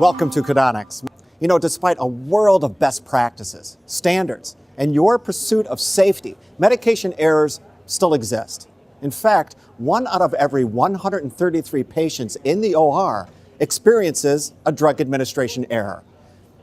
Welcome to Codonics. You know, despite a world of best practices, standards, and your pursuit of safety, medication errors still exist. In fact, 1 out of every 133 patients in the OR experiences a drug administration error.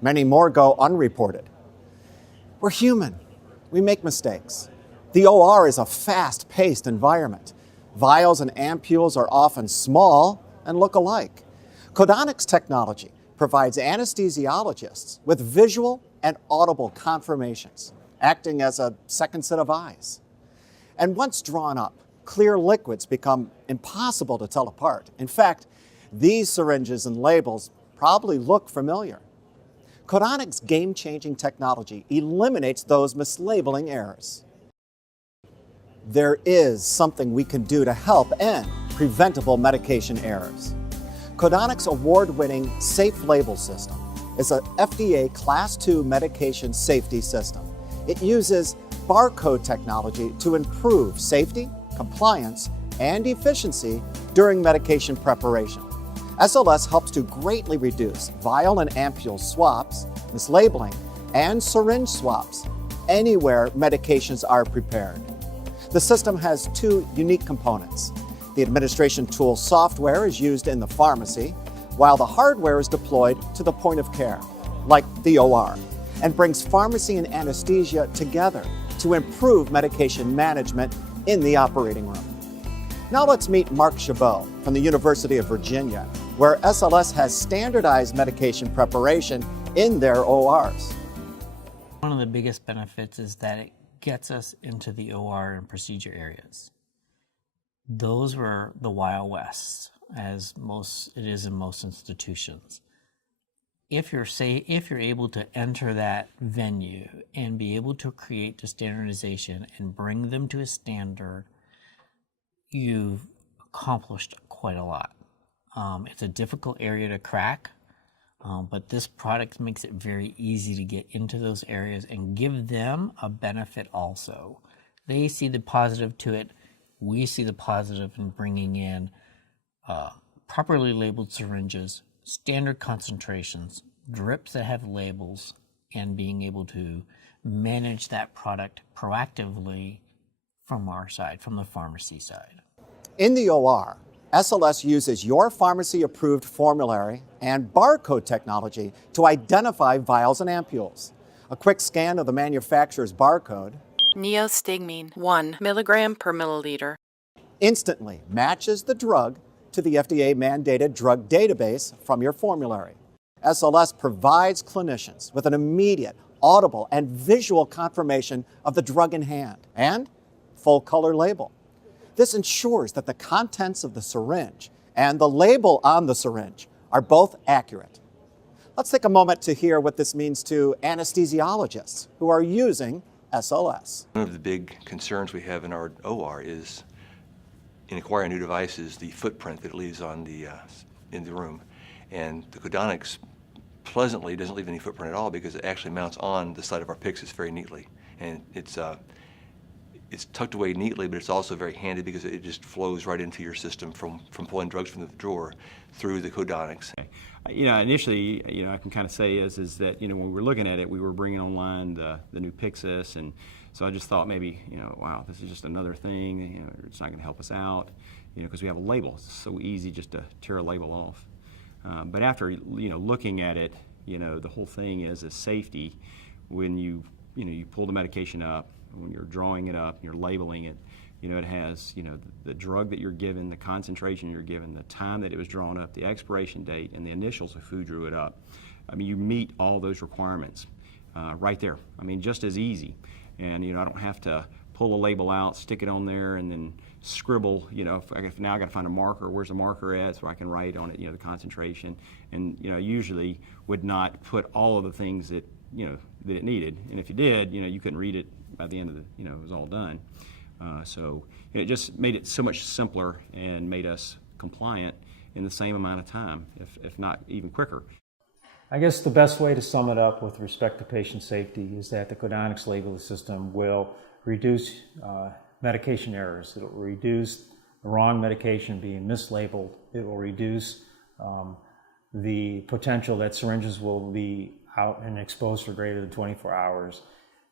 Many more go unreported. We're human. We make mistakes. The OR is a fast-paced environment. Vials and ampules are often small and look alike. Codonics technology provides anesthesiologists with visual and audible confirmations, acting as a second set of eyes. And once drawn up, clear liquids become impossible to tell apart. In fact, these syringes and labels probably look familiar. Codonics' game-changing technology eliminates those mislabeling errors. There is something we can do to help end preventable medication errors. Codonics' award-winning Safe Label System is an FDA Class II medication safety system. It uses barcode technology to improve safety, compliance, and efficiency during medication preparation. SLS helps to greatly reduce vial and ampule swaps, mislabeling, and syringe swaps anywhere medications are prepared. The system has 2 unique components. The administration tool software is used in the pharmacy, while the hardware is deployed to the point of care, like the OR, and brings pharmacy and anesthesia together to improve medication management in the operating room. Now let's meet Mark Chabot from the University of Virginia, where SLS has standardized medication preparation in their ORs. One of the biggest benefits is that it gets us into the OR and procedure areas. Those were the Wild West, as it is in most institutions. If you're able to enter that venue and be able to create the standardization and bring them to a standard, you've accomplished quite a lot. It's a difficult area to crack, but this product makes it very easy to get into those areas and give them a benefit also. They see the positive to it. We see the positive in bringing in properly labeled syringes, standard concentrations, drips that have labels, and being able to manage that product proactively from our side, from the pharmacy side. In the OR, SLS uses your pharmacy-approved formulary and barcode technology to identify vials and ampules. A quick scan of the manufacturer's barcode neostigmine 1 milligram per milliliter instantly matches the drug to the FDA-mandated drug database from your formulary. SLS provides clinicians with an immediate, audible, and visual confirmation of the drug in hand and full-color label. This ensures that the contents of the syringe and the label on the syringe are both accurate. Let's take a moment to hear what this means to anesthesiologists who are using SLS. One of the big concerns we have in our OR is, in acquiring new devices, the footprint that it leaves on in the room. And the Codonics pleasantly doesn't leave any footprint at all because it actually mounts on the side of our Pyxis very neatly. And it's tucked away neatly, but it's also very handy because it just flows right into your system from pulling drugs from the drawer through the Codonics. Initially, I can kind of say is that, when we were looking at it, we were bringing online the new Pyxis, and so I just thought maybe, wow, this is just another thing, it's not going to help us out, because we have a label. It's so easy just to tear a label off. But after, looking at it, the whole thing is a safety. When you pull the medication up, when you're drawing it up, you're labeling it, it has, the drug that you're given, the concentration you're given, the time that it was drawn up, the expiration date, and the initials of who drew it up. You meet all those requirements right there. Just as easy. And, I don't have to pull a label out, stick it on there, and then scribble, now I got to find a marker. Where's the marker at so I can write on it, the concentration. And, usually would not put all of the things that, that it needed. And if you did, you couldn't read it by the end of it was all done. So it just made it so much simpler and made us compliant in the same amount of time, if not even quicker. I guess the best way to sum it up with respect to patient safety is that the Codonics labeling system will reduce medication errors. It will reduce the wrong medication being mislabeled. It will reduce the potential that syringes will be out and exposed for greater than 24 hours,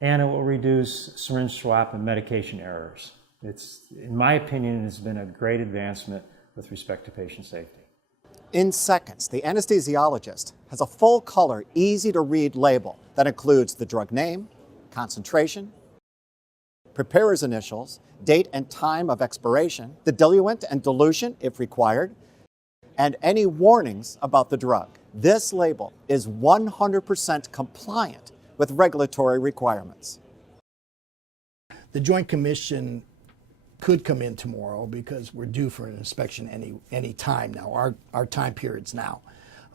and it will reduce syringe swap and medication errors. It's, in my opinion, has been a great advancement with respect to patient safety. In seconds, the anesthesiologist has a full-color, easy-to-read label that includes the drug name, concentration, preparer's initials, date and time of expiration, the diluent and dilution if required, and any warnings about the drug. This label is 100% compliant with regulatory requirements. The Joint Commission could come in tomorrow because we're due for an inspection any time now. Our time period's now.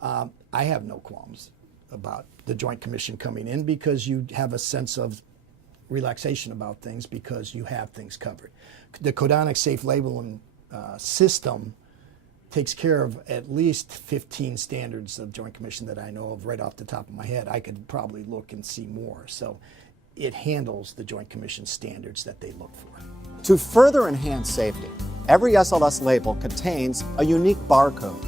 I have no qualms about the Joint Commission coming in because you have a sense of relaxation about things because you have things covered. The Codonics safe labeling system takes care of at least 15 standards of Joint Commission that I know of right off the top of my head. I could probably look and see more. So it handles the Joint Commission standards that they look for. To further enhance safety, every SLS label contains a unique barcode.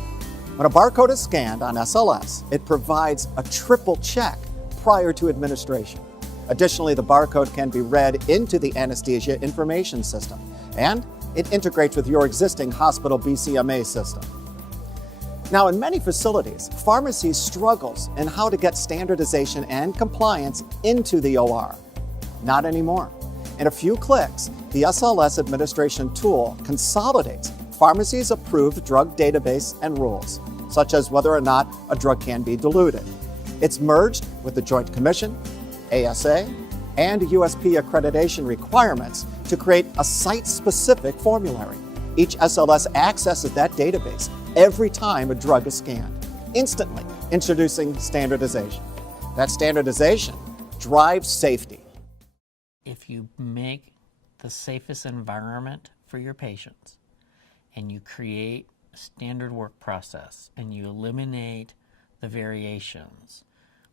When a barcode is scanned on SLS, it provides a triple check prior to administration. Additionally, the barcode can be read into the anesthesia information system, and it integrates with your existing hospital BCMA system. Now, in many facilities, pharmacies struggles in how to get standardization and compliance into the OR. Not anymore. In a few clicks, the SLS administration tool consolidates pharmacies' approved drug database and rules, such as whether or not a drug can be diluted. It's merged with the Joint Commission, ASA, and USP accreditation requirements to create a site-specific formulary. Each SLS accesses that database every time a drug is scanned, instantly introducing standardization. That standardization drives safety. If you make the safest environment for your patients and you create a standard work process and you eliminate the variations,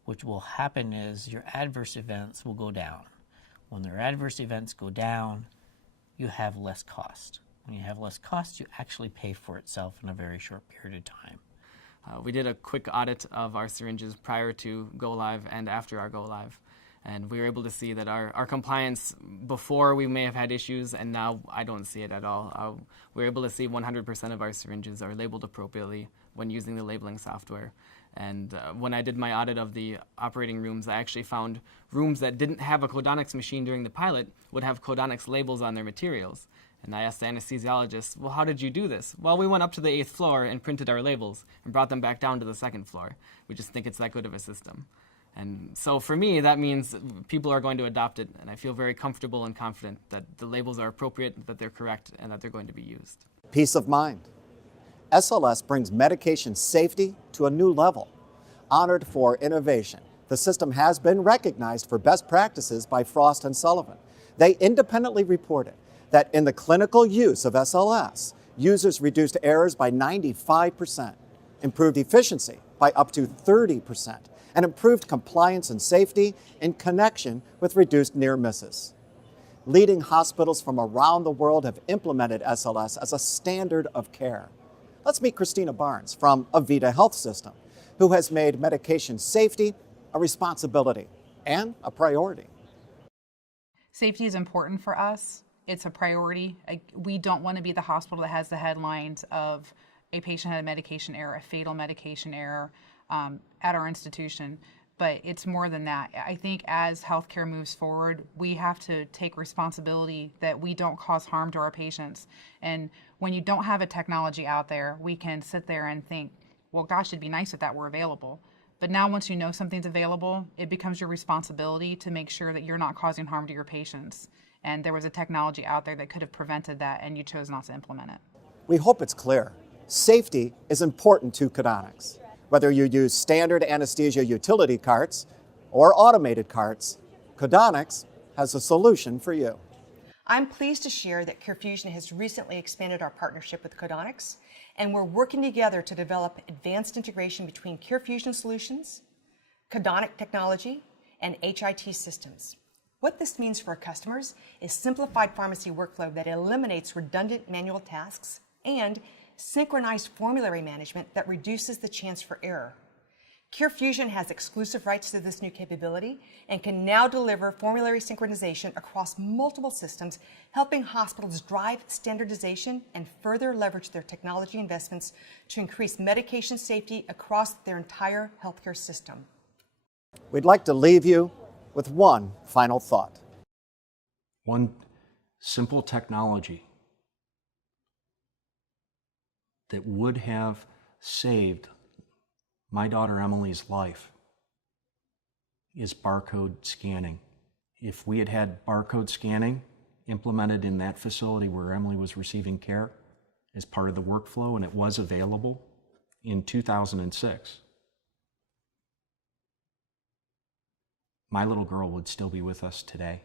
which will happen is your adverse events will go down. When their adverse events go down, you have less cost. When you have less cost, you actually pay for itself in a very short period of time. We did a quick audit of our syringes prior to go live and after our go live. And we were able to see that our compliance before we may have had issues, and now I don't see it at all. We're able to see 100% of our syringes are labeled appropriately when using the labeling software. And when I did my audit of the operating rooms, I actually found rooms that didn't have a Codonics machine during the pilot would have Codonics labels on their materials. And I asked the anesthesiologist, well, how did you do this? Well, we went up to the 8th floor and printed our labels and brought them back down to the 2nd floor. We just think it's that good of a system. And so for me, that means people are going to adopt it, and I feel very comfortable and confident that the labels are appropriate, that they're correct, and that they're going to be used. Peace of mind. SLS brings medication safety to a new level. Honored for innovation, the system has been recognized for best practices by Frost & Sullivan. They independently reported that in the clinical use of SLS, users reduced errors by 95%, improved efficiency by up to 30%, and improved compliance and safety in connection with reduced near misses. Leading hospitals from around the world have implemented SLS as a standard of care. Let's meet Christina Barnes from Avita Health System, who has made medication safety a responsibility and a priority. Safety is important for us. It's a priority. We don't want to be the hospital that has the headlines of a patient had a medication error, a fatal medication error at our institution. But it's more than that. I think as healthcare moves forward, we have to take responsibility that we don't cause harm to our patients. And when you don't have a technology out there, we can sit there and think, well, gosh, it'd be nice if that were available. But now once you know something's available, it becomes your responsibility to make sure that you're not causing harm to your patients. And there was a technology out there that could have prevented that, and you chose not to implement it. We hope it's clear. Safety is important to Codonics. Whether you use standard anesthesia utility carts or automated carts, Codonics has a solution for you. I'm pleased to share that CareFusion has recently expanded our partnership with Codonics, and we're working together to develop advanced integration between CareFusion solutions, Codonic technology, and HIT systems. What this means for our customers is simplified pharmacy workflow that eliminates redundant manual tasks and synchronized formulary management that reduces the chance for error. CareFusion has exclusive rights to this new capability and can now deliver formulary synchronization across multiple systems, helping hospitals drive standardization and further leverage their technology investments to increase medication safety across their entire healthcare system. We'd like to leave you with one final thought. One simple technology that would have saved my daughter Emily's life is barcode scanning. If we had had barcode scanning implemented in that facility where Emily was receiving care as part of the workflow, and it was available in 2006, my little girl would still be with us today.